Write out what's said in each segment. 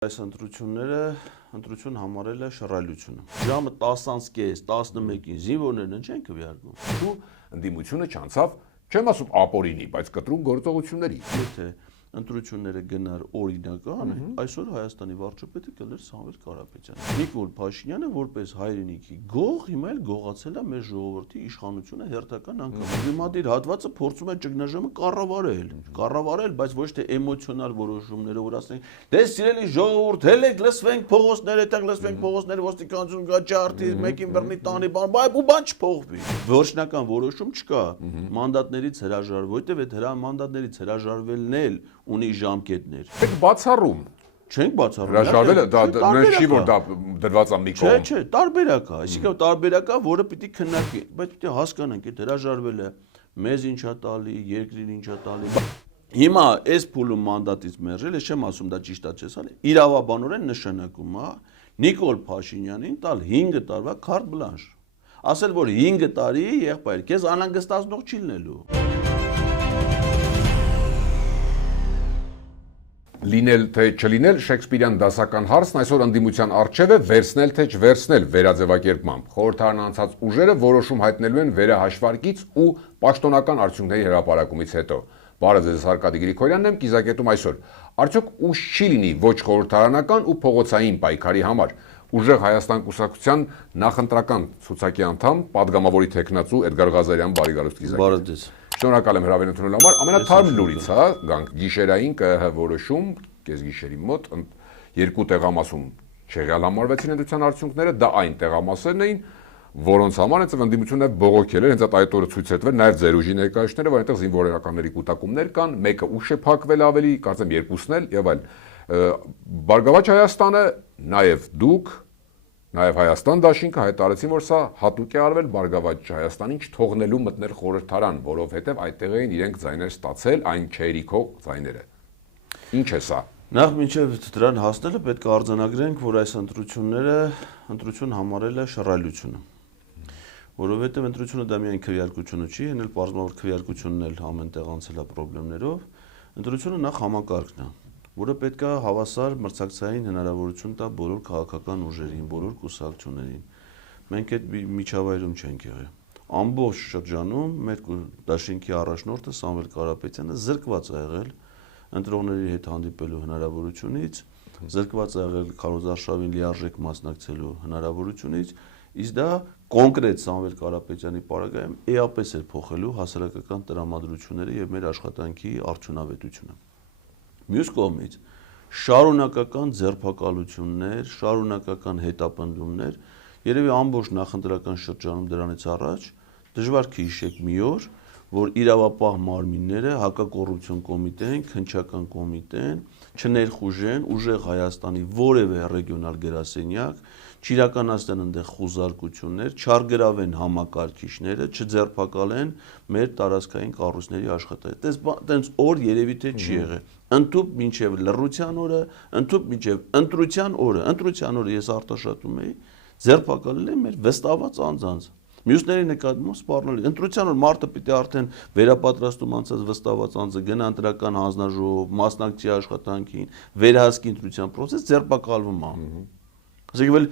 Այս ընտրություն համարել է շռայլությունը։ Ժամը 10:30, 11-ին զինվորներն չեն քվեարկում։ Ու ընդդիմությունը չանցավ, չեմ ասում ապօրինի, բայց կտրուն գործողությունների։ Եթե ընտրությունները գնար օրինական, այսօր Հայաստանի վարչապետը կլեր Սամվել Կարապետյանը։ Նիկոլ Փաշինյանը որպես հայրենիքի գող հիմա էլ գողացել է մեր ժողովրդի իշխանությունը հերթական անգամ։ Դիմադիր հատվածը փորձում է ճգնաժամը կառավարել, բայց ոչ թե էմոցիոնալ որոշումներով, որ ասենք, դե սիրելի ժողովուրդ, հելեք լսվենք փողոցներ, այդտեղ լսվենք փողոցներ, ոստիկանություն գա ջարդի, մեկին բռնի տանի բան, ու բան չփոխվի։ Վերջնական որոշում չկա։ Մանդատներից հրաժարվել, որտեղ այդ մանդատներից հրաժարվելն էլ ունի ժամկետներ։ Պետք բացառում։ Չենք բացառում։ Հրաժարվելը դա չի որ դա դրված է մի կողմ։ Չէ, տարբերակ է, այսինքն տարբերակ է, որը պիտի քննարկի, բայց պիտի հասկանանք, այդ հրաժարվելը մեզ ինչ է տալի, երկրին ինչ է տալի։ Հիմա այս փուլում մանդատից մերժել, չեմ ասում դա ճիշտ է, չէ՞, իրավաբանորեն նշանակում է Նիկոլ Փաշինյանին տալ 5 տարվա քարտ բլանշ։ Ասել որ 5 տարի եղբայր, քեզ անհանգստացնող չի լինելու։ Լինել թե չլինել Շեքսպիրյան դասական հարցն այսօր ընդդիմության առջև է վերցնել թե չվերցնել վերաձևակերպմամբ։ Խորհրդարան անցած ուժերը որոշում հայտնելու են վերահաշվարկից ու պաշտոնական արդյունքների հրապարակումից հետո։ Բարև ձեզ, Արկադի Գրիգորյանն եմ, կիզակետում այսօր։ Արդյոք ուժ չի լինի ոչ խորհրդարանական ու փողոցային պայքարի համար։ Ուժեղ Հայաստան կուսակցության նախընտրական ցուցակի անդամ, падգամավորի տեխնացու Էդգար Ղազարյան, բարի գալուստ կիզակետ։ Բարև ձեզ։ Շնորհակալ եմ հրավեր ընդունելու համար։ Ամենաթարմ լուրից, հա, գանք գիշերային ԿՀ որոշում, կեսգիշերի մոտ երկու տեղամասում չեղյալ համարվեցին ընդդիմության արդյունքները, դա այն տեղամասերն էին, որոնց համար հենց ընդդիմությունը բողոքել էր, հենց այդ օրը ցույց էր տվել նաև ձեր ուժի ներկայացուցիչները, որ այնտեղ զինվորականների կուտակումներ կան, մեկը ուշ է փակվել ավելի, կարծեմ երկուսն էլ եւ այլ։ Բարգավաճ Հայաստանը, նաև դուք, նաև Հայաստան դաշինքը հայտարարեցին, որ սա հատուկ է արվել Բարգավաճ Հայաստանին չթողնելու մտնել խորհրդարան, որովհետև այդտեղ էին իրենք ձայներ ստացել, այն չերիքող ձայները։ Ինչ է սա։ Նախ մինչև դրան հասնելը պետք է արձանագրենք, որ այս ընտրություն համարել է շռայլությունը։ Որովհետև ընտրությունը դա միայն քվեարկությունը չի, այն էլ պարզվում է, որ քվեարկությունն էլ ամենտեղ անցել է խնդիրներով։ Ընտրությունը նախ համակարգն է, որը պետք է հավասար մրցակցային հնարավորություն տա բոլոր քաղաքական ուժերին, բոլոր կուսակցություններին։ Մենք այդ միջավայրում չենք եղել։ Ամբողջ շրջանում մեր դաշինքի առաջնորդը Սամվել Կարապետյանը զրկված է եղել ընտրողների հետ հանդիպելու հնարավորությունից, զրկված է եղել քարոզարշավին լիարժեք մասնակցելու հնարավորությունից, իսկ դա կոնկրետ Սամվել Կարապետյանի պարագայում էապես էր փոխելու հասարակական տրամադրությունները եւ մեր աշխատանքի արդյունավետությունը։ Մյուս կողմից շարունակական ձերբակալություններ, շարունակական հետապնդումներ, երևի ամբողջ նախընտրական շրջանում դրանից առաջ դժվար կհիշեք մի օր, որ իրավապահ մարմինները, հակակոռուպցիոն կոմիտեն, քննչական կոմիտեն չներխուժեն ուժեղ Հայաստանի որևէ ռեգիոնալ գրասենյակ, չիրականացնեն այնտեղ խուզարկություններ, չարգրավեն համակարգիչները, չձերբակալեն մեր տարածքային կառույցների աշխատանքը։ Տենց օր երևի թե չի եղել։ Ընդཐུպ մինչև լռության օրը, ընդཐུպ մինչև ընտրության օրը ես արտաշատում էի, ձերբակալել են մեր վստահված անձանց։ Մյուսների նկատմամբ սպառնալի։ Ընտրության որ մարդը պիտի արդեն վերապատրաստում անցած վստահված անձը գնա ընտրական հանձնաժողով, մասնակցի աշխատանքին, վերահսկի ընտրության process ձերբակալվում է։ Այսինքն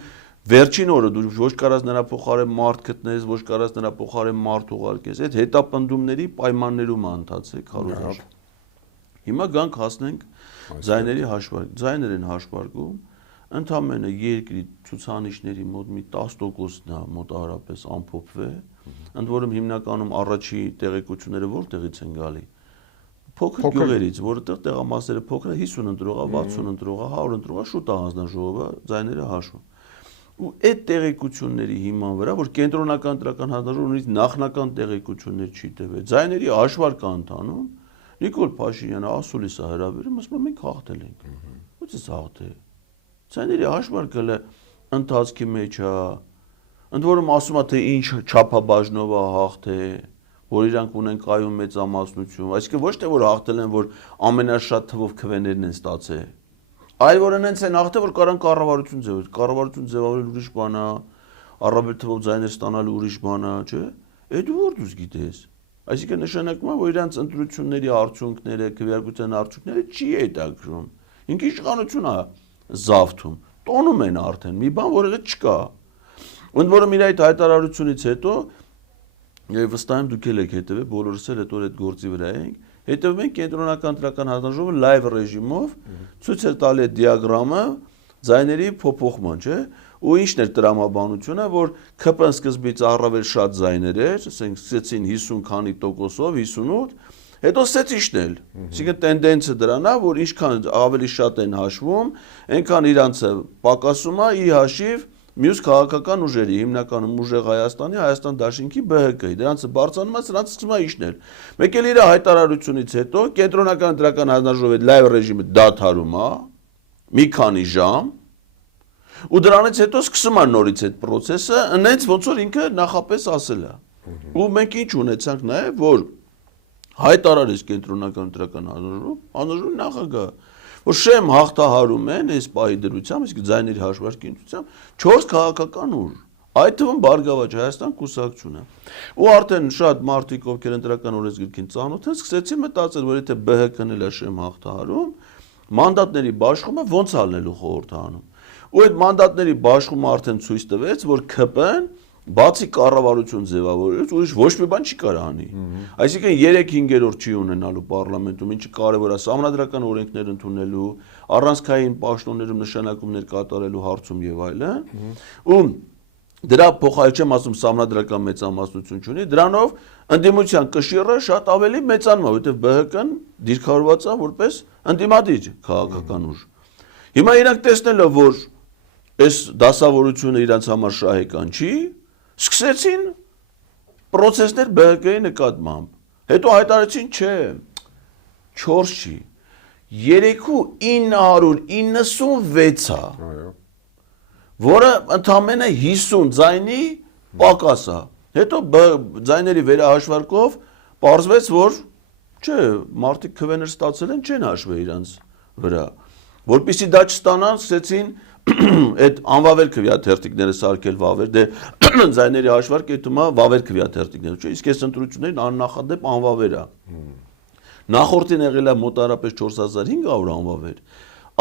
վերջին օրը դու ոչ կարաս նրա փոխարեն մարդ գտնես, ոչ կարաս նրա փոխարեն մարդ ուղարկես, այդ հետապնդումների պայմաններում է ընթացեք հարուր։ Հիմա գանք հասնենք ձայների հաշվարկ, ձայներ են հաշվարկում, ընդամենը երկրի ցուցանիշների մոտ մի 10%-ն է մոտավորապես ամփոփվել, ընդ որում հիմնականում առաջի տեղեկությունները որտեղից են գալի։ Փոքր գյուղերից, որտեղ տեղամասերը փոքր է, 50 ընտրող է, 60 ընտրող է, 100 ընտրող է, շուտ է հանձնաժողովը ձայները հաշվում։ Ու այդ տեղեկությունների հիման վրա, որ կենտրոնական ընտրական հանձնաժողովից նախնական տեղեկություններ չի տվել, ձայների հաշվարկ է ընթանում, Նիկոլ Փաշինյանը ասուլիս է հրավիրում, ասում է մենք հաղթել ենք։ Ո՞ց է հաղթել։ Ձայների հաշվարկը ընթացքի մեջ է, ընդ որում ասում է թե ինչ չափաբաժնով է հաղթել, որ իրանք ունեն կայուն մեծամասնություն, այսինքն ոչ թե որ հաղթել են, որ ամենաշատ թվով քվեներն են ստացել, այլ որ այնց են հաղթել, որ կարան կառավարություն ձևավորել, կառավարություն ձևավորել ուրիշ բան է, առավել թվով ձայներ ստանալու ուրիշ բան է, չէ՞։ Այդ ու որ դու գիտես։ Այսինքն նշանակում է, որ իրանց ընտրությունների արդյունքները, քվեարկության արդյունքները չի հետաքրում։ Ինքը իշխանություն է, զավթում։ Տոնում են արդեն, մի բան, որը չկա։ Ընդ որում իր այդ հայտարարությունից հետո եւ վստահ եմ դուք եք հետեւել, բոլորս էլ հետո այդ գործի վրա ենք, հետեւում են կենտրոնական ընտրական հանձնաժողովը լայվ ռեժիմով ցույց էր տալի այդ դիագրամը ձայների փոփոխման, չէ՞։ Ու ինչն էր տրամաբանությունը, որ ԿՊ-ն սկզբից առավել շատ ձայներ էր, ասենք սկսեցին 50 քանի տոկոսով, 58, հետո սկսեց իջնել։ Այսինքն տենդենսը դրանա, որ ինչքան ավելի շատ են հաշվում, այնքան իրանցը պակասում է ի հաշիվ մյուս քաղաքական ուժերի, հիմնականում ուժեղ Հայաստանի, Հայաստան Դաշինքի ԲՀԿ-ի, դրանցը բարձրանում է, սրանց սկսում է իջնել։ Մեկ էլ իր հայտարարությունից հետո կենտրոնական ընտրական հանձնաժողովի լայվ ռեժիմը դադարում է մի քանի ժամ, ու դրանից հետո սկսում է նորից այդ process-ը, այնց ոնց որ ինքը նախապես ասել է։ Ու մենք ինչ ունեցանք նաև, որ հայտարարեց կենտրոնական ընտրական հանձնաժողովի նախագահը, որ շեմ հաղթահարում են այս պահի դրությամբ, իսկ ձայների հաշվարկի ընդունությամբ 4 քաղաքական ուժ, այդ թվում Բարգավաճ Հայաստան կուսակցությունը։ Ու արդեն շատ մարդիկ, ովքեր ընտրական օրենսգրքին ծանոթ են, սկսեցին մտածել, որ եթե ԲՀԿ-ն էլ է շեմ հաղթահարում, մանդատների բաշխումը ոնց ալնելու խորհուրդ անում։ Ու այդ մանդատների բաշխումը արդեն ցույց տվեց, որ ԿՊ-ն բացի կառավարություն ձևավորելուց ուրիշ ոչ մի բան չի կարող անի։ Այսինքն 3/5 չի ունենալու պարլամենտում, ինչը կարևոր է սահմանադրական օրենքներ ընդունելու, առանցքային պաշտոններում նշանակումներ կատարելու հարցում եւ այլն։ Ու դրա փոխարեն չեմ ասում սահմանադրական մեծամասնություն չունի, դրանով ընդդիմության կշիռը շատ ավելի մեծանում է, որովհետեւ ԲՀԿ-ն դիրքավորված է որպես ընդդիմադիր քաղաքական ուժ։ Հիմա իրանք տեսնելով, որ այս դասավորությունը իրանց համար շահեկան չի, սկսեցին process-ներ ԲՀԿ-ի նկատմամբ։ Հետո հայտարարեցին, չէ, 4 չի, 3,996 է, որը ընդամենը 50 ձայնի պակաս է։ Հետո ձայների վերահաշվարկով պարզվեց, որ չէ, մարդիկ քվեներ ստացել են, չեն հաշվել իրանց վրա։ Որպեսզի դա չստանան, սկսեցին այդ անվավեր քվեաթերթիկները սարքել վավեր, դե ձայների հաշվարկը դիտում է վավեր քվեաթերթիկները, չէ՞, իսկ այս ընտրություններին աննախադեպ անվավեր է։ Նախորդին եղել է մոտարապես 4500 անվավեր,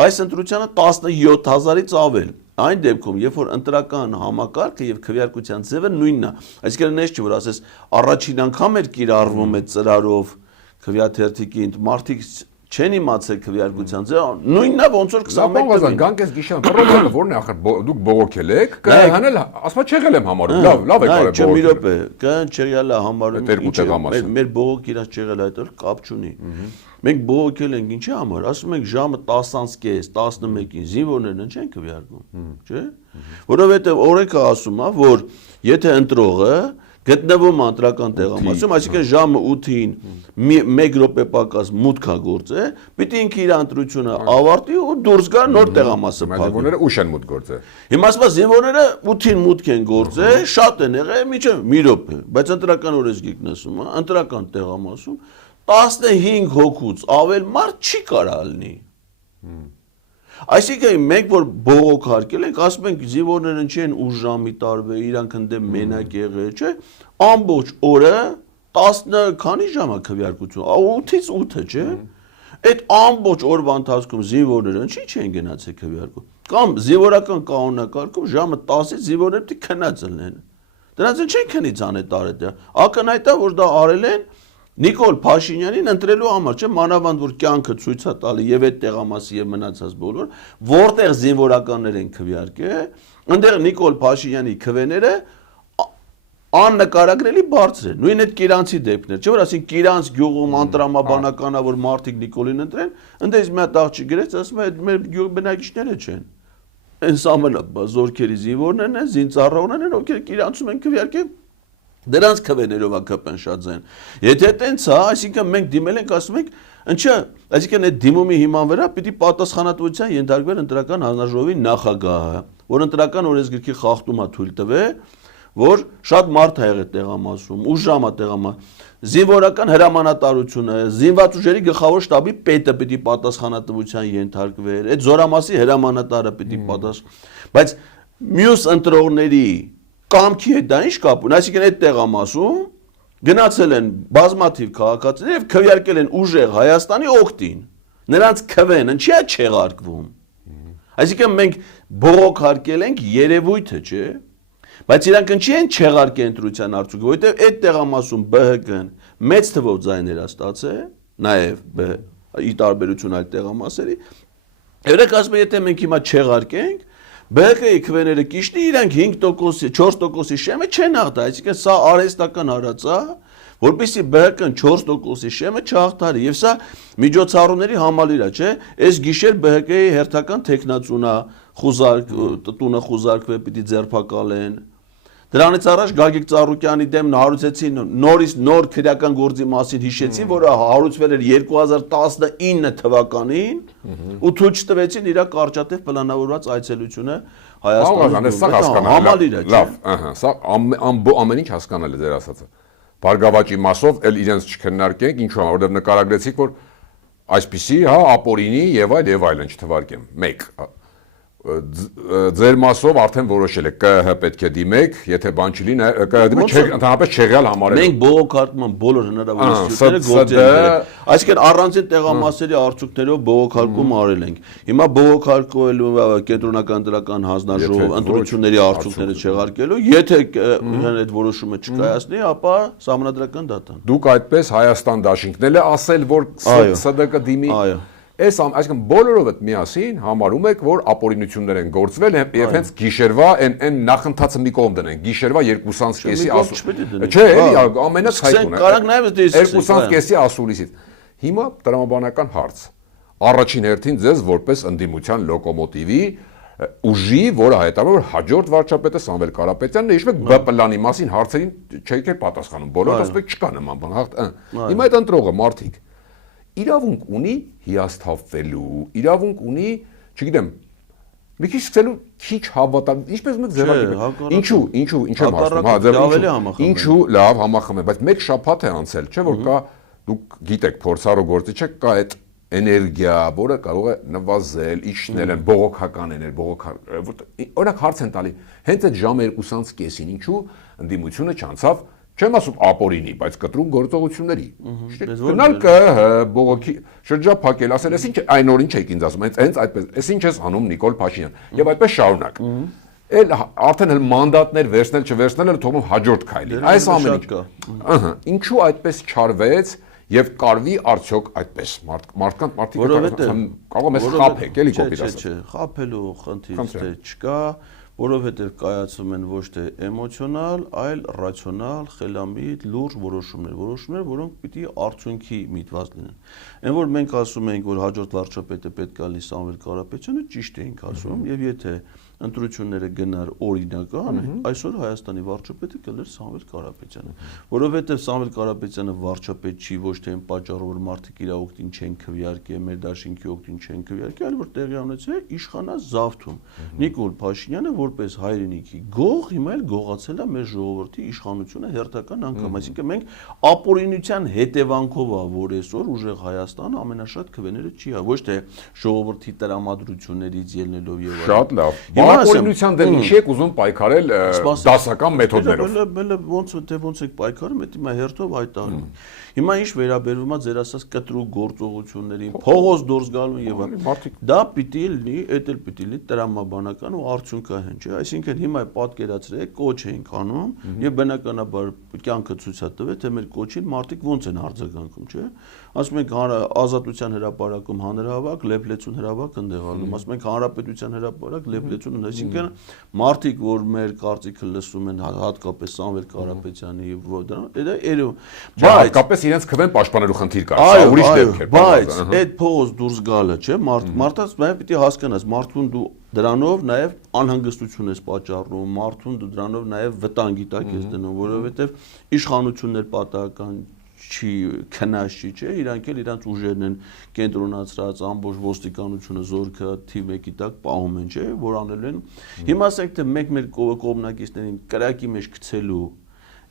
այս ընտրությանը 17000-ից ավել։ Այն դեպքում, երբ որ ընտրական համակարգը եւ քվեարկության ձևը նույնն է, այսինքն այնպես չի, որ ասես առաջին անգամ էր կիրառվում այդ ծրարով քվեաթերթիկի, մարդիկ չեն իմացել քվեարկության ձևը, նույնն է ոնց որ 21 թվականին։ Գանք ես գիշեր, պրոբլեմը ո՞րն է, ախր դուք բողոքել եք, կհանել, ասма չեղել եմ համարում, լավ եք արել բողոքել։ Մի րոպե, կան չեղել է համարում, մեր բողոք իրաց չեղել այդ կապ չունի։ Մենք բողոքել ենք ինչի համար, ասում ենք ժամը 10:30, 11-ին զինվորներն չեն քվեարկում, չէ՞։ Որովհետև օրենքը ասում է, որ եթե ընտրողը գտնվում ընտրական տեղամասում, այսինքն ժամը 8-ին 1 րոպե պակաս մուտք է գործել, պիտի ինքը իր ընտրությունը ավարտի ու դուրս գա նոր տեղամասը փակի։ Զինվորները ուշ են մուտք գործել։ Հիմա ասում զինվորները 8-ին մուտք են գործել, շատ են եղել, մինչև մի րոպե, բայց ընտրական օրենսգիրքն ասում է, ընտրական տեղամասում 15 հոգուց ավել մարդ չի կարող լինի։ Այսինքն մենք որ բողոք հարկել ենք, ասում ենք զինվորները չեն ուժ ժամի տարբեր, իրանք ընդդեմ մենակ եղել, չէ՞, ամբողջ օրը 10 քանի ժամ է քվեարկություն, 8-ից 8-ը, չէ՞։ Այդ ամբողջ օրվա ընթացքում զինվորները ինչի չեն գնացել քվեարկում։ Կամ զինվորական կանոնակարգում ժամը 10-ից զինվորները պիտի քնած լինեն։ Դրանց չեն քնից անել տարեդա։ Ակնհայտ է, որ դա արել են Նիկոլ Փաշինյանին ընտրելու համար, չէ՞, մանավանդ որ կյանքը ցույց է տալի եւ այդ տեղամասի եւ մնացած բոլոր, որտեղ զինվորականներ են քվեարկել, այնտեղ Նիկոլ Փաշինյանի քվեները աննկարագրելի բարձր են։ Նույն այդ Կիրանցի դեպքներ, չէ՞ որ ասին Կիրանց գյուղում անտրամաբանականա որ մարդիկ Նիկոլին ընտրեն, այնտեղից մի հատ աղջիկ գրեց, ասում է մեր գյուղ բնակիչները չեն։ Այս ամենը զորքերի զինվորներն են, զինծառայողներն են, ովքեր Կիրանցում են քվեարկել։ Դրանց քվեներով է ԿՊ-ն շատ ձայն։ Եթե տենց է, այսինքն մենք դիմել ենք, ասում ենք, ինչա, այսինքն այդ դիմումի հիման վրա պիտի պատասխանատվության ենթարկվեր ընտրական հանձնաժողովի նախագահը, որ ընտրական օրենսգրքի խախտումը թույլ տվե, որ շատ մարդ է եղել տեղամասում, ուժամ է տեղամասում, զինվորական հրամանատարությունը, զինված ուժերի գլխավոր շտաբի պետը պիտի պատասխանատվության ենթարկվեր, այդ զորամասի հրամանատարը պիտի բայց մյուս ընտրողների կամքի հետ դա ինչ կապ ունի, այսինքն այդ տեղամասում գնացել են բազմաթիվ քաղաքացիներ եւ քվեարկել են ուժեղ Հայաստանի օգտին։ Նրանց քվեն ինչի է չեղարկվում։ Այսինքն մենք բողոքարկել ենք երևույթը, չէ՞։ Բայց իրանք ինչի են չեղարկել ընտրության արդյունքը, որովհետև այդ տեղամասում ԲՀԿ-ն մեծ թվով ձայներ է ստացել, նաև ի տարբերություն այլ տեղամասերի։ Երեք ասում եթե մենք հիմա չեղարկենք, ԲՀԿ-ի քվեները կիշտի, իրանք 5%-ի, 4%-ի շեմը չեն հաղթա, այսինքն սա արհեստական հարաց է, որպեսզի ԲՀԿ-ն 4%-ի շեմը չհաղթարի, եւ սա միջոցառումների համալիր է, չէ՞։ Այս գիշեր ԲՀԿ-ի հերթական տեխնացունա տունը խուզարկվել, պիտի ձերբակալեն։ Դրանից առաջ Գագիկ Ծառուկյանի դեմ հարուցեցին նորից նոր քրեական գործի մասին հիշեցին, որը հարուցվել էր 2019 թվականին ու ցույց տվեցին իր կարճատև պլանավորված այցելությունը Հայաստանում։ Սա համալիր է, լավ, ահա, սա ամեն ինչ հասկանալ է ձեր ասածը։ Բարգավաճի մասով էլ իրենց չքննարկենք, ինչու՞ համար, որովհետև նկարագրեցիք, որ այսպիսի, հա, ապօրինի եւ այլն չթվարկեմ։ 1 Ձեր մասով արդեն որոշել եք ԿՀ պետք է դիմեք, եթե բան չլինի, ԿՀ դիմեք, ընդհանրապես չեղյալ համարել։ Մենք բողոքարկման բոլոր հնարավորությունները գործել ենք։ Այսինքն առանցին տեղամասերի արդյունքներով բողոքարկում արել ենք։ Հիմա բողոքարկելու կենտրոնական դրական հանձնաժողով ընտրությունների արդյունքները չեղարկելու, եթե այդ որոշումը չկայացնի, ապա սահմանադրական դատան։ Դուք այդպես Հայաստան դաշինքն էլ ասել, որ ՍԴԿ դիմի։ Այո։ Այսինքն բոլորով այդ միասին համարում եք, որ ապօրինություններ են գործվել եւ հենց գիշերվա այն նախընթացը մի կողմ դնենք, գիշերվա 2:30-ի ասուլիսից։ Չէ, էլի ամենացայտուն է։ Կարանք նաեւ դες 2:30-ի ասուլիսից։ Հիմա տրամաբանական հարց։ Առաջին հերթին ձեզ որպես ընդդիմության լոկոմոտիվի ուժի, որը հայտարարում որ հաջորդ վարչապետը Սամվել Կարապետյանն է, հիշում եք B պլանի մասին հարցերին չեք պատասխանում, բոլորը ասում եք չկա նման բան։ Հիմա այդ ընտրողը մարդիկ իրավունք ունի հիասթափվելու, իրավունք ունի, չգիտեմ, մի քիչ սկսելու քիչ հավատալ, ինչպես մենք ձևակերպել։ Ինչու եմ ասում, ինչու լավ համախմբել, բայց մեկ շաբաթ է անցել, չէ՞ որ կա, դուք գիտեք, փորձառու գործի չեք, կա այդ էներգիա, որը կարող է նվազել, իջնել են բողոքական օրինակ հարց են տալի, հենց այդ ժամը 2:30-ին ինչու ընդդիմությունը չանցավ Չեմ ասում ապօրինի, բայց կտրուն գործողությունների։ Գնալ ԿՀ բողոքի շրջափակել, ասել, ես ինչ այն օրին չեք ինձ ասում, հենց այդպես, ես ինչ ես անում Նիկոլ Փաշինյան, եւ այդպես շարունակ։ Էլ արդեն էլ մանդատներ վերցնել չվերցնել էլ թողնում հաջորդ քայլի։ Այս ամեն ինչ։ Ահա, ինչու այդպես չարվեց եւ կարվի արդյոք այդպես մարդիկ կարող մեզ խափեք, էլի կոպիտ ասած։ Չէ, խափելու խնդիր չկա։ Որովհետև կայացում են ոչ թե էմոցիոնալ, այլ ռացիոնալ, խելամիտ, լուրջ որոշումներ, որոնք պիտի արդյունքի միտված լինեն։ Այն որ մենք ասում ենք, որ հաջորդ վարչապետը պետք է լինի Սամվել Կարապետյանը, ճիշտ էինք ասում, եւ եթե ընտրությունները գնար օրինական, այսօր Հայաստանի վարչապետը կլներ Սամվել Կարապետյանը, որովհետև Սամվել Կարապետյանը վարչապետ չի ոչ թե այն պատճառով, որ մարդիկ իր օգտին չեն քվեարկել, մեր դաշինքի օգտին չեն քվեարկել, այլ որ տեղի ունեցել իշխանազավթում։ Նիկոլ Փաշինյանը որպես հայրենիքի գող հիմա էլ գողացել է մեր ժողովրդի իշխանությունը հերթական անգամ, այսինքն մենք ապօրինության հետևանքով է, որ այսօր ուժեղ Հայաստանը ամենաշատ քվեները չի հա, ոչ թե ժողովրդի տրամադրություններից ելնելով եւ այլն։ Շատ լավ։ Ապօրինության դեմ ինչի եք ուզում պայքարել դասական մեթոդներով։ Ոնց եք պայքարում, դա հիմա հերթով հայտարարում։ Հիմա ինչ վերաբերվում է ձեր ասած կտրուկ գործողություններին, փողոց դուրս գալու եւ այլն։ Դա պիտի լինի, դա էլ պիտի լինի տրամաբանական ու արդյունքահեն, չէ՞։ Այսինքն հիմա պատկերացրեք, կոչ էինք անում եւ բնականաբար կյանքը ցույց է տվել, թե մեր կոչին մարդիկ ոնց են արձագանքում, չէ՞։ Ասում ենք ազատության հրապարակում հանրահավաք, լեփլեցուն հրավակ ընդեղալում, ասում ենք հանրապետության հրապարակ, լեփլեցուն, այսինքն մարդիկ, որ մեր կարծիքը լսում են հատկապես Սամվել Կարապետյանի դա հատկապես իրենց քվեն պաշտպանելու խնդիր կա, սա ուրիշ դեպք է։ Բայց այդ փողոց դուրս գալը, չէ՞, մարդած նաև պիտի հասկանաս, մարդուն դու դրանով նաև անհանգստություն ես պատճառում, մարդուն դու դրանով նաև վտանգի տակ ես դնում, որովհետև իշխանություններ պատահական չի քնած չի, չէ, իրանք էլ իրանք ուժերն են կենտրոնացրած ամբողջ ոստիկանությունը զորքը թիվ 1-ի տակ պահում են, չէ, որ անել են։ Հիմա ասենք թե մեկ մեր կողմնակիցներին կրակի մեջ գցելու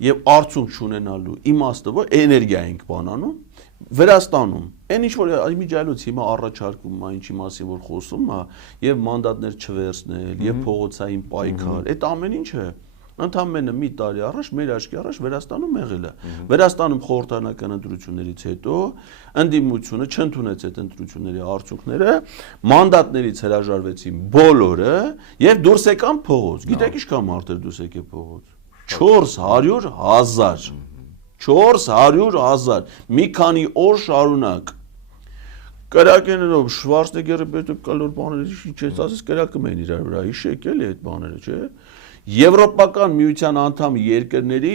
եւ արդյունք չունենալու իմաստը որ էներգիա ենք բանանում Վրաստանում այն ինչ որ իմիջայլոց հիմա առաջարկում է ինչի մասին որ խոսում է եւ մանդատներ չվերցնել եւ փողոցային պայքար այդ ամեն ինչը Ընդամենը մի տարի առաջ մեր աչքի առաջ Վրաստանում եղել է։ Վրաստանում խորհրդանական ընտրություններից հետո ընդդիմությունը չընդունեց այդ ընտրությունների արդյունքները, մանդատներից հրաժարվեցին բոլորը եւ դուրս եկան փողոց։ Գիտեք ինչքան մարդեր դուրս եկել փողոց։ 400,000 400,000 մի քանի օր շարունակ կրակենով Շվարցնեգերը պետք կալոր բաները ինչ ես ասես կրակում են իրար վրա հիշեք էլի այդ բաները չէ Եվրոպական միության անդամ երկրների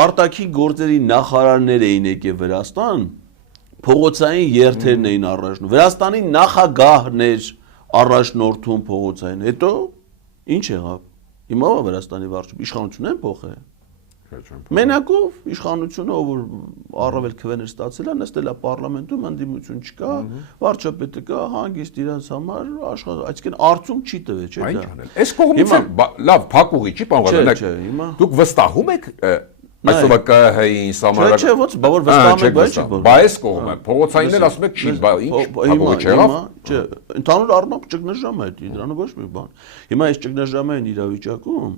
արտաքին գործերի նախարարներ էին եկել Վրաստան փողոցային երթերն էին առաջնում Վրաստանի նախագահներ առաջնորդում փողոցային հետո ինչ եղավ հիմա Վրաստանի վարչապետ իշխանությունն են փոխել Մենակով իշխանությունը ով առավել քվեներ ստացել է նստել է պարլամենտում ընդդիմություն չկա վարչապետը կա հանգիստ իրանց համար աշխատ այսինքն արդյունք չի տվել չէ՞ Ինչ անել Այս կողմից լավ փակուղի չի բանվարել դուք վստահում եք այսօր ԿՀ-ի համարակ Չէ ոնց բավոր վստահում եք բայց կողմը փողոցայինն էլ ասում եք չի բա ինչ փակուղի չեղավ Չէ ընդհանուր առմամբ ճգնաժամ է դրանը ոչ մի բան հիմա այս ճգնաժամային իրավիճակում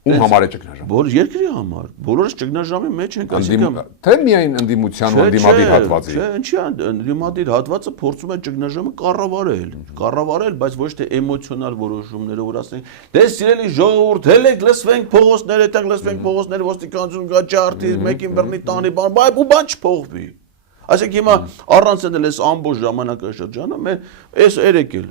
Ում համար է ճգնաժամ Բոլոր երկրի համար բոլորս ճգնաժամի մեջ ենք այսինքն թե միայն ընդդիմության ու ընդդիմադիր հատվածի Չէ ինչի ընդդիմադիր հատվածը փորձում է ճգնաժամը կառավարել բայց ոչ թե էմոցիոնալ որոշումներով որ ասենք դե սիրելի ժողովուրդ հելեք լսվենք փողոցներ այդտեղ լսվենք փողոցներ ոստիկանություն գա ջարդի մեկին բռնի տանի բան չփողվի այսինքն հիմա առանց այդպես ամբողջ ժամանակաշրջանը մեր այս երեկել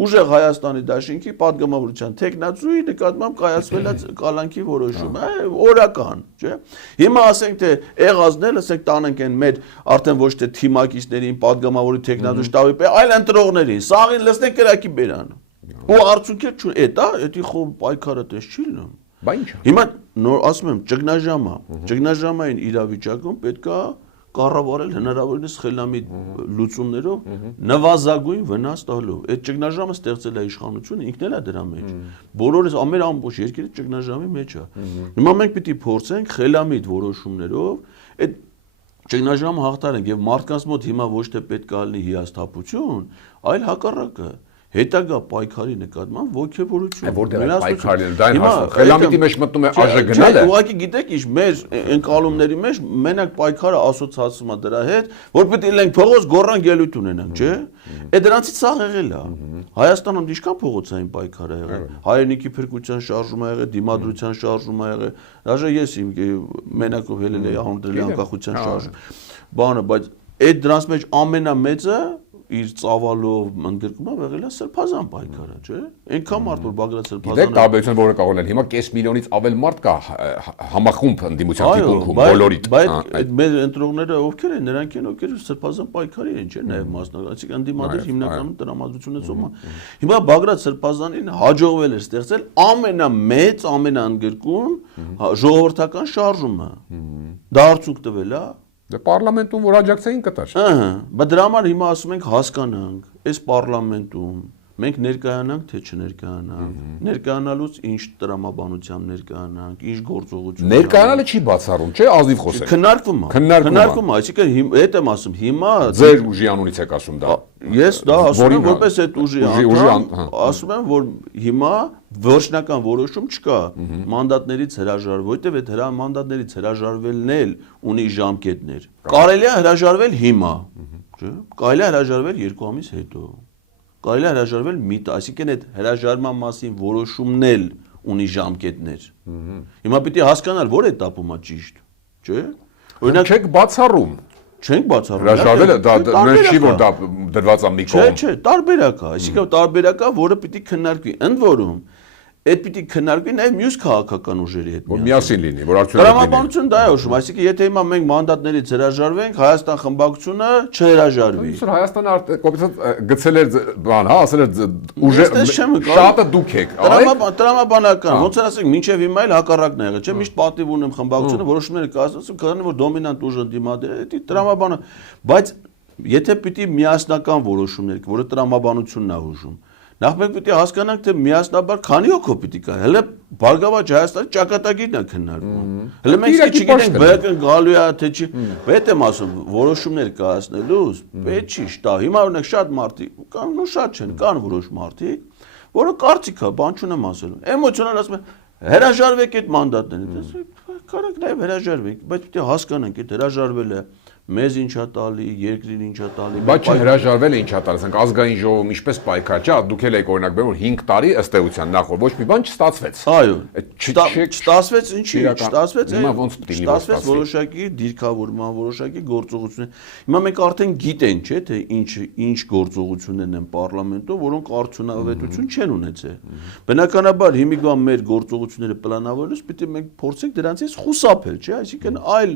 Ուժեղ Հայաստանի Դաշինքի падգամավորության տեխնացուի նկատմամբ կայացվել է կալանքի որոշումը, օրական, չէ։ Հիմա ասենք թե եղածներ, ասենք տանենք են մեր արդեն ոչ թե թիմակիցներին, падգամավորի տեխնացու շտաբի, այլ ընտրողներին, սաղին լսնենք կրակի բերան։ Ու արդյունքը չունի, էդի խոմ պայքարը տես չի լինում։ Բա ի՞նչ։ Հիմա նոր ասում եմ, ճգնաժամային իրավիճակում պետքա կառավարել հնարավորինս խելամիտ լուծումներով նվազագույն վնաս տալով։ Այդ ճգնաժամը ստեղծել է իշխանությունը, ինքն էլ է դրա մեջ։ Բոլորս ամեր ամբողջ երկիրը ճգնաժամի մեջ է։ Հիմա մենք պիտի փորձենք խելամիտ որոշումներով այդ ճգնաժամը հաղթարենք եւ մարդկանց մոտ հիմա ոչ թե պետք է լինի հիասթափություն, այլ հակառակը հետագա պայքարի նկատմամբ ոգևորություն։ Որտեղ է պայքարը, դա այն հասնում։ Խելամիտի մեջ մտնում է ԱԺ գնալը։ Ուղղակի գիտեք ինչ, մեր ընկալումների մեջ մենակ պայքարը ասոցացվում է դրա հետ, որ պետք է լինենք փողոց գոռան ելույթ ունենանք, չէ՞։ Այդ դրանից սաղ եղել է։ Հայաստանում ինչքան փողոցային պայքար է եղել։ Հայրենիքի փրկության շարժում է եղել, դիմադրության շարժում է եղել։ Դաժե ես իմ մենակով ելել եմ անդրել անկախության շարժում։ Բանը, բայց այդ դրանց մեջ ամենամեծը իր ծավալով ընդգրկումով եղել է սրբազան պայքարը, չէ՞։ Այնքան մարդ որ Բագրատ Սրբազանը Դե տարբերությունը որը կարող է հիմա կես միլիոնից ավել մարդ կա համախումբ ընդդիմության թիկունքում բոլորիդ։ Բայց մեր ընտրողները ովքեր են, նրանք են ովքեր սրբազան պայքարի են, չէ՞, նաև մասնակցել, այսինքն ընդդիմադիր հիմնականում տրամադրություն ունեցող։ Հիմա Բագրատ Սրբազանին հաջողվել է ստեղծել ամենամեծ, ամենաընդգրկուն ժողովրդական շարժումը։ Դա արդյունք տվել է Դե պարլամենտում որ աջակցեին կտար։ Բայց դրա համար հիմա ասում ենք հասկանանք, այս պարլամենտում մենք ներկայանանք թե չներկայանանք, ներկայանալուց ինչ տրամաբանությամբ ներկայանանք, ինչ գործողություն։ Ներկայանալը չի բացառում, չէ՞, ազնիվ խոսեք։ Քննարկվում է, այսինքն հետ եմ ասում, հիմա ձեր ուժի անունից եք ասում դա։ Ես դա ասում եմ որպես այդ ուժի ասում եմ, որ հիմա վերջնական որոշում չկա մանդատներից հրաժարվել, որտեղ այդ մանդատներից հրաժարվելն էլ ունի ժամկետներ։ Կարելի է հրաժարվել հիմա, չէ՞։ Կարելի է հրաժարվել 2 ամիս հետո։ Կարելի է հրաժարվել այսինքն այդ հրաժարման մասին որոշումն էլ ունի ժամկետներ։ Հիմա պիտի հասկանալ, որ էտապում է ճիշտ, չէ՞։ Օրինակ չեք բացառում։ Չենք բացառում։ Հրաժարվելը դա չի որ դա դրված է մի կողմ։ Չէ, տարբերակ է, այսինքն տարբերակ է, որը պիտի քննարկվի։ Ընդ որում Այդ պիտի քննարկվի նաև մյուս քաղաքական ուժերի հետ։ Որ միասին լինի, որ արդյունավետ լինի։ Տրամաբանությունը դա է ուշում, այսինքն եթե հիմա մենք մանդատներից հրաժարվենք, Հայաստան խմբակցությունը չհրաժարվի։ Այսօր Հայաստանը կոպիտ գցել էր բան, հա, ասել էր ուժը շատը դուք եք։ Տրամաբանական, ոնց որ ասենք, մինչև հիմա էլ հակառակն է եղել, չէ՞, միշտ պատիվ ունեմ խմբակցությունը, որոշումները կայացնում, քանի որ դոմինանտ ուժը դիմադիր է, դա տրամաբանը, բայց եթե պիտի միասնական որոշումներ, որը տրամաբանությունն է ուժում Նախ մենք պիտի հասկանանք, թե միասնաբար քանի հոգով պիտի կա։ Հələ Բարգավաճ Հայաստանի ճակատագիրն է քննարկվում։ Հələ մենք չգիտենք բերական գալու է թե չի։ Պետք եմ ասում, որոշումներ կայացնելուց պետք չի շտա։ Հիմա օրինակ շատ մարդիկ կան, ու շատ չեն, կան որոշ մարդիկ, որը կարծիք է, բան չունեմ ասելու։ Էմոցիոնալ ասում են, Հրաժարվեք այդ մանդատներից, կարեք նաև հրաժարվեք, բայց պետք է հասկանանք, այդ հրաժարվել է մեզ ինչա տալի, երկրին ինչա տալի։ Բայց հրաժարվել է ինչա տալի, ասենք ազգային ժողովում ինչպես պայքար, չէ՞, դուք էլ եք օրինակ բերում 5 տարի ըստ էության նախ ոչ մի բան չստացվեց։ Այո, չստացվեց ինչի, չստացվեց որոշակի դիրքավորման, որոշակի գործողություններ։ Հիմա մենք արդեն գիտենք, չէ՞, թե ինչ գործողություններն են պարլամենտում, որոնք արդյունավետություն չեն ունեցել։ Բնականաբար հիմիկվա մեր գործողությունները պլանավորելուց պիտի մենք փորձենք դրանցից խուսափել, չէ՞, այսինքն այլ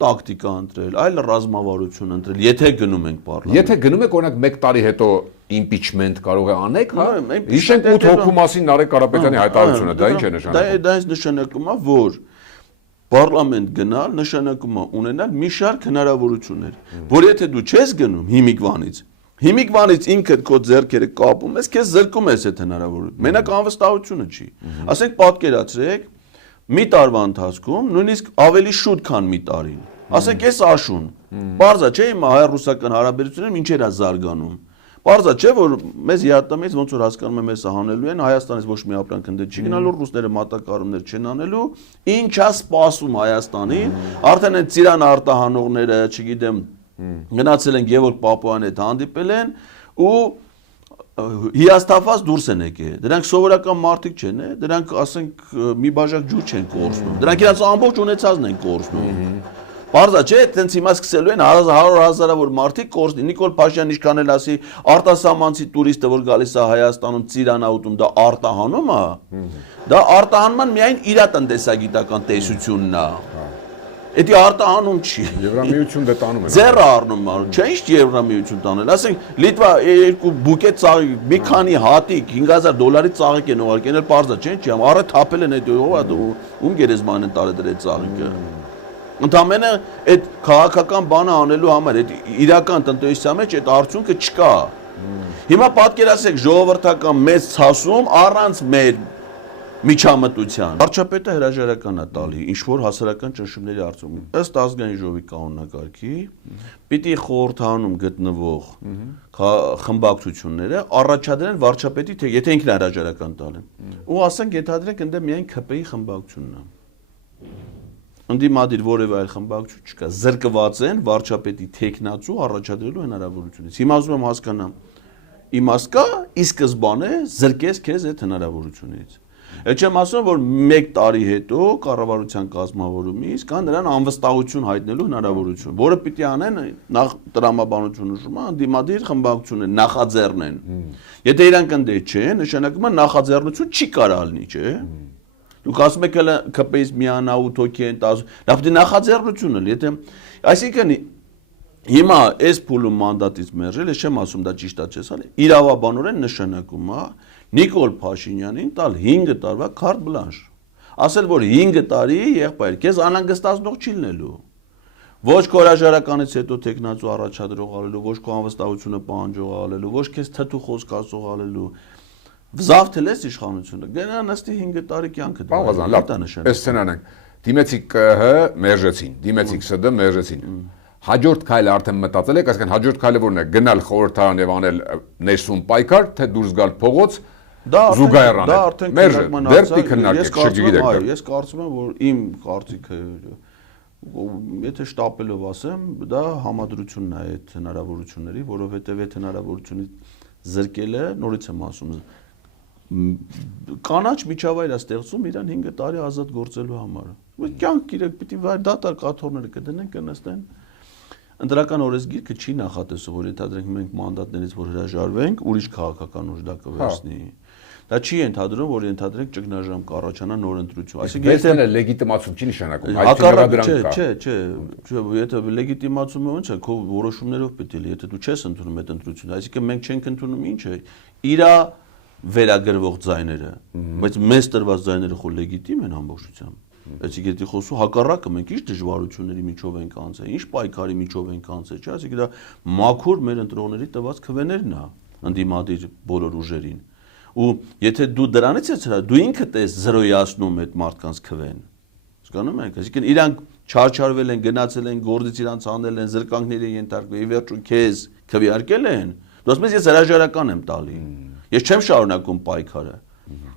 տակտիկա ընտրել, այլ ռազմավարություն ընտրել, եթե գնում ենք պարլամենտ։ Եթե գնում եք օրինակ 1 տարի հետո impeachment կարող է անեք, հա։ Հիշենք 8 հոգու մասին Նարեկ Կարապետյանի հայտարարությունը, դա ինչ է նշանակում։ Դա այս նշանակում է, որ պարլամենտ գնալ նշանակում է ունենալ մի շարք հնարավորություններ, որ եթե դու չես գնում հիմիկվանից ինքդ քո ձեռքերը կապում ես, քեզ զրկում ես այդ հնարավորությունը։ Մենակ անվստահությունը չի։ Ասենք պատկերացրեք մի տարվա ընթացքում նույնիսկ ավելի շուտ քան մի տարին։ Ասենք ես աշուն։ Պարզա չէ հիմա հայ-ռուսական հարաբերությունները ինչեր է զարգանում։ Պարզա չէ որ մեզ հիատամից ոնց որ հասկանում եմ էսը հանելու են Հայաստանից ոչ մի ապրանք ընդդեմ չի գնալու, ռուսները մատակարարումներ չեն անելու, ինչա սպասում Հայաստանին, արդեն այդ ծիրան արտահանողները, չգիտեմ, գնացել են Գևորգ Պապույան հետ հանդիպել են ու հիասթափված դուրս են եկել։ Դրանք սովորական մարդիկ չեն, դրանք ասենք մի բաժակ ջուր չեն կորցնում։ Դրանք իրաց ամբողջ ունեցածն են կորցնում։ Պարզա չէ, այդտենց հիմա սկսելու են 100,000-ավոր մարդիկ կորցնի։ Նիկոլ Փաշինյանն ինչքան էլ ասի արտասահմանցի տուրիստը, որ գալիս է Հայաստանում ծիրանաուտում, դա արտահանում է։ Դա արտահանման միայն իր տնտեսագիտական տեսությունն է։ Էդի արտահանում չի։ Եվրամիություն դե տանում է։ Ձեռը առնում է, չէ՞ ինչ Եվրամիություն տանել։ Ասենք Լիտվա երկու բուկետ ծաղիկ, մի քանի հատիկ $5,000 ծաղիկ են ուղարկել, պարզա չէ՞ չի, առը թափել են այդ ում գերեզման են տարել դրել ծաղիկը։ Ընդամենը այդ քաղաքական բանը անելու համար այդ իրական տնտեսության մեջ այդ արդյունքը չկա։ Հիմա պատկերացրեք ժողովրդական մեծ ցասում առանց մեր միջամտության։ Վարչապետը հրաժարական է տալի ինչ որ հասարակական ճնշումների արդյունքում։ Ըստ ազգային ժողովի կանոնակարգի պիտի խորհրդանում գտնվող խմբակցությունները առաջադրեն վարչապետի թե եթե ինքն հրաժարական տալեն։ Ու ասենք ենթադրենք ընդ միայն ԿՊ-ի խմբակցությունն է։ Ընդդիմադիր որևէ այլ խմբակցություն չկա, զրկված են վարչապետի տեխնացու առաջադրելու հնարավորությունից։ Հիմա ուզում եմ հասկանամ, իմաստ կա, ի սկզբանե զրկես քեզ այդ հնարավորությունից։ Այդ չեմ ասում, որ 1 տարի հետո կառավարության կազմավորումից կա նրան անվստահություն հայտնելու հնարավորություն, որը պիտի անեն նախ տրամաբանությունը ուժում է, ընդդիմադիր խմբակցությունները նախաձեռնեն։ Եթե իրանք ընդ չեն, նշանակում է նախաձեռնություն չի կարող լինի, չէ՞։ Դուք ասում եք ԿՊ-ից միանա 8 հոգի են 10, դա պետք է նախաձեռնություն լինի, եթե այսինքն հիմա այս փուլում մանդատից մերժել, ես չեմ ասում դա ճիշտ է, չես ալի, իրավաբանորեն նշանակում է Նիկոլ Փաշինյանին տալ 5 տարվա քարտ բլանշ։ Ասել որ 5 տարի եղբայր, քեզ անհանգստացնող չի լինելու։ Ոչ քո հրաժարականից հետո տեխնացու առաջադրող ալելու, ոչ քո անվստահությունը պահանջող ալելու, ոչ քեզ թթու խոսք ասող ալելու։ Վզավթել ես իշխանությունը, գնա նստի 5 տարի կյանքը դու։ Բաղազան, լավ, այս սցենարն ենք։ Դիմեցիք ԿՀ մերժեցին, դիմեցիք ՍԴ մերժեցին։ Հաջորդ քայլը արդեն մտածել եք, այսինքն հաջորդ քայլը որն է, գնալ խորհրդարան եւ անել ներսում պայքար, թե դուրս գալ փողոց, զուգահեռ անել։ Մերժը, դեռ պիտի քննարկեք, ես կարծում եմ, որ իմ կարծիքը եթե շտապելով ասեմ, դա համադրությունն է այդ հնարավորությունների, որովհետեւ այդ հնարավորությունից զրկելը, նորից եմ ասում, կանաչ միջավայր է ստեղծում իրան 5 տարի ազատ գործելու համար։ Կյանք իրենք պիտի դատար կաթողները կդնեն, կնստեն։ Ընտրական օրենսգիրքը չի նախատեսում, որ ենթադրենք մենք մանդատներից որ հրաժարվենք, ուրիշ քաղաքական ուժ դա կվերցնի։ Դա չի ենթադրում, որ ենթադրենք ճգնաժամ կառաջանա նոր ընտրություն։ Այսինքն եթե լեգիտիմացում չի նշանակում, այդ չհրադրանք կա։ Չէ, եթե լեգիտիմացումը ո՞նց է, քո որոշումներով պետք է, եթե դու չես ընդունում այդ ընտրությունը, այսինքն մենք չենք ընդունում ինչ է, իրա վերագրվող ձայները, բայց մեզ տրված ձայները խո լեգիտիմ են ամբողջությամբ։ Այսինքն եթե խոսու հակառակը մենք ինչ դժվարությունների միջով ենք անցել, ինչ պայքարի միջով ենք անցել, չէ՞, այսինքն դա մաքուր մեր ընտրողների տված քվեներն է ընդդիմադիր բոլոր ուժերին։ Ու եթե դու դրանից ես հրա, դու ինքդ ես զրոյացնում այդ մարդկանց քվեն։ Հասկանում եք, այսինքն իրանք չարչարվել են, գնացել են, գործից իրանց անել են, զրկանքների ենթարկվել, ի վերջո քեզ քվեարկել են։ Դու ասում ես ես հրաժարական եմ տալի։ Ես չեմ շարունակում պայքարը։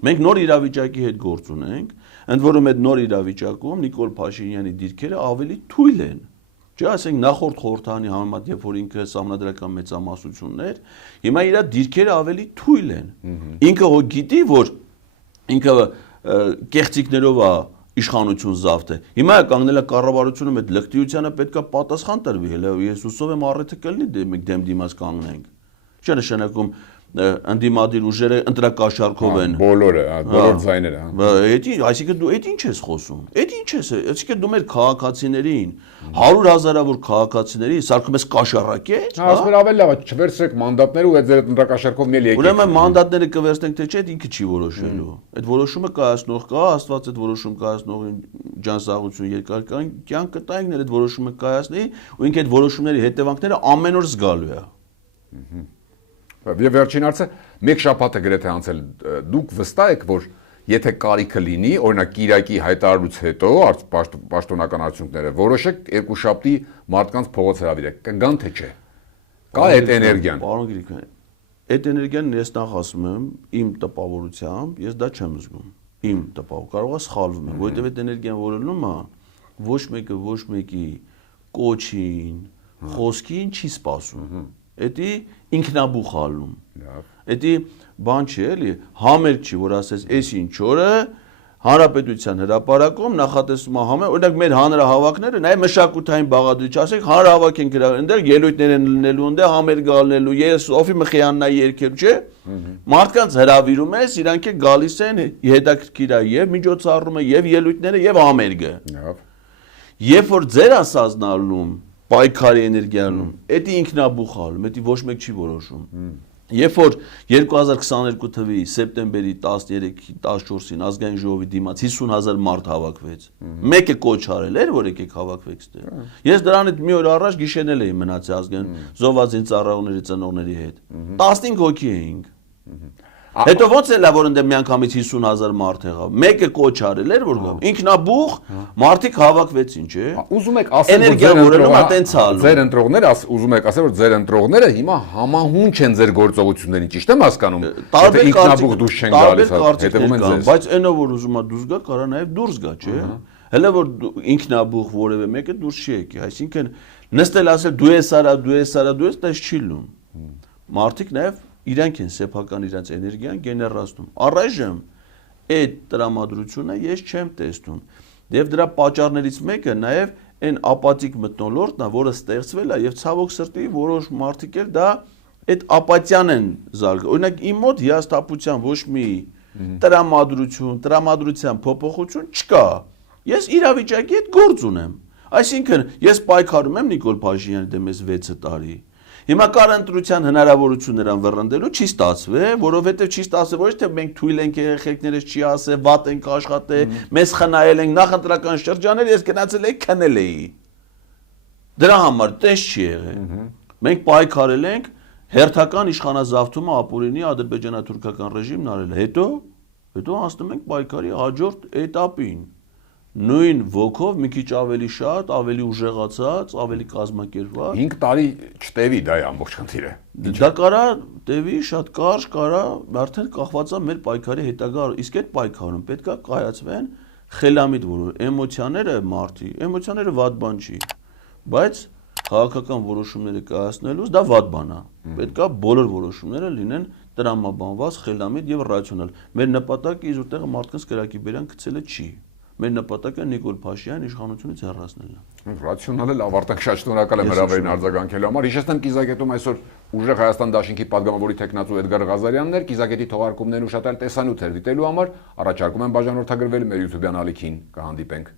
Մենք նոր իրավիճակի հետ գործ ունենք, ընդ որում այդ նոր իրավիճակում Նիկոլ Փաշինյանի դիրքերը ավելի թույլ են։ Չէ, ասենք նախորդ խորհրդանի համեմատ, երբ որ ինքը սահմանադրական մեծամասնություններ, հիմա իր դիրքերը ավելի թույլ են։ Ինքը հո գիտի, որ ինքը կեղծիքներով է իշխանություն զավթը։ Հիմա կանգնել է կառավարությունը այդ լկտիությանը պետքա պատասխան տրվի, հələ ես հուսով եմ առիթը կլինի մենք դեմ դիմաց կանգնենք։ Չէ նշանակում ընդդիմադիր ուժերը ընտրակաշառքով են։ Բոլորը, բոլոր ձայները, Այսինքն դու այդ ինչ ես խոսում։ Այդ ինչ ես, այսինքն դու մեր քաղաքացիներին 100,000-ավոր քաղաքացիների սարքում ես կաշառակեր, ասում ավելի լավ է, չվերցրեք մանդատները ու այդ ձեր ընտրակաշառքով միել եկեք։ Ուրեմն մանդատները կվերցնենք թե չէ, ինքը չի որոշելու։ Այդ որոշումը կայացնող կա, Աստված այդ որոշում կայացնողին ջանսაღություն երկար կյանք կտայինքներ այդ որոշումը կայացնի, ու ինքը այդ որոշումների հետևանքները ամեն օր զգալու է։ Եվ վերջին հարցը, մեկ շաբաթ է գրեթե անցել, դուք վստահ եք, որ եթե կարիքը լինի, օրինակ Կիրակի հայտարարությունից հետո պաշտոնական արդյունքները, որոշեք երկուշաբթի մարդկանց փողոց հրավիրեք, կգան թե չէ։ Կա այդ էներգիան։ Պարոն Գրիգորյան, այդ էներգիան ես նախ ասում եմ, իմ տպավորությամբ ես դա չեմ զգում։ Իմ տպավոր, կարող է սխալվում եմ, որովհետև այդ էներգիան որոնում է, ոչ մեկը ոչ մեկի կոչին, խոսքին չի սպասում։ Էդի ինքնաբուխ ալում։ Էդի բան չի էլի, համերգ չի, որ ասես, էս ինչ օրը հանրապետության հրապարակում նախատեսում է համեր, օրինակ մեր հանրահավաքները, նաև մշակութային բաղադրիչ, ասենք հանրահավաք են գրավել, այնտեղ ելույթներ են լինելու, այնտեղ համերգ ալնելու, ես Սոֆի Մխիյաննայի երգեր, չէ՞։ Մարդկանց հրավիրում ես, իրանք է գալիս են հետաքրքիր է եւ միջոցառումը, եւ ելույթները, եւ համերգը։ Երբ որ ձեր ասազնալում պայքարի էներգիանում, էդի ինքնաբուխալում, էդի ոչ մեկ չի որոշում։ Երբ որ 2022 թվականի սեպտեմբերի 13-14-ին ազգային ժողովի դիմաց 50,000 մարդ հավաքվեց։ Մեկը կոչ արել էր, որ եկեք հավաքվեք ստեղ։ Ես դրանից մի օր առաջ գիշերնել էի մնացի ազգային զոհվածին ծառայողների ծնողների հետ։ 15 հոգի էինք։ Հետո ո՞նց էլա որ ընդեմ միանգամից 50,000 մարդ եղավ։ Մեկը կոչ արել էր, որ գա։ Ինքնաբուխ մարդիկ հավաքվեցին, չէ։ Ուզում եք ասել, ձեր ընտրողները, ուզում եք ասել, որ ձեր ընտրողները հիմա համահունչ են ձեր գործողություններին, ճիշտ եմ հասկանում։ Եթե ինքնաբուխ դուրս չեն գալիս, հետևում են ձեզ։ Բայց այնով որ ուզում է դուրս գա, կարա նաև դուրս գա, չէ։ Հələ որ ինքնաբուխ որևէ մեկը դուրս չի եկի, այսինքն նստել ասել դու ես արա, դու ես արա, դու ես, դա չի լում։ Մարդիկ նաև իրանք են սեփական իրանց էներգիան գեներացնում։ Առայժմ այդ տրամադրությունը ես չեմ տեսնում։ Եվ դրա պատճառներից մեկը նաև այն ապաթիկ մթնոլորտն է, որը ստեղծվել է եւ ցավոք սրտի որոշ մարդիկ էլ դա այդ ապաթյան են զարգացել։ Օրինակ իմ մոտ հիասթափության ոչ մի տրամադրության փոփոխություն չկա։ Ես իրավիճակի հետ գործ ունեմ։ Այսինքն ես պայքարում եմ Նիկոլ Փաշինյանի դեմ 6 տարի։ Հիմա կար ընտրության հնարավորություն նրան վռնդելու չի ստացվել, որովհետև չի ստացվել ոչ թե մենք թույլ ենք երեխեքներս չի ասել, վատ ենք աշխատել, մեզ խնայել են նախընտրական շրջաներ, ես գնացել էի քնել էի։ Դրա համար տես չի եղել։ Մենք պայքարել ենք հերթական իշխանազավթումը ապօրինի ադրբեջանա-թուրքական ռեժիմն արել է։ Հետո հասնում ենք պայքարի հաջորդ էտապին։ Նույն ոգով մի քիչ ավելի շատ, ավելի ուժեղացած, ավելի կազմակերպված։ 5 տարի չտևի դա է ամբողջ խնդիրը։ Դա կարա տևի շատ կարճ, կարա արդեն կախված է մեր պայքարի հետագա, իսկ այդ պայքարում պետքա կայացվեն խելամիտ որոշ էմոցիաները մարդի, էմոցիաները վատ բան չի, բայց քաղաքական որոշումները կայացնելուց դա վատ բան է։ Պետքա բոլոր որոշումները լինեն տրամաբանված, խելամիտ եւ ռացիոնալ։ Մեր նպատակը իզուր մարդկանց կրակի բերան գցելը չի։ Մեր նպատակը Նիկոլ Փաշինյանի իշխանությունից հեռացնելն է։ Ռացիոնալ է, լավ, արդեն շատ շնորհակալ եմ հրավերին արձագանքելու համար։ Հիշեցնեմ Կիզակետում այսօր Ուժեղ Հայաստան դաշինքի падգամավորի տեխնացու Էդգար Ղազարյանն էր, Կիզակետի թողարկումներն ու շատ այլ տեսանյութեր դիտելու համար առաջարկում եմ բաժանորդագրվել մեր YouTube-յան ալիքին, կհանդիպենք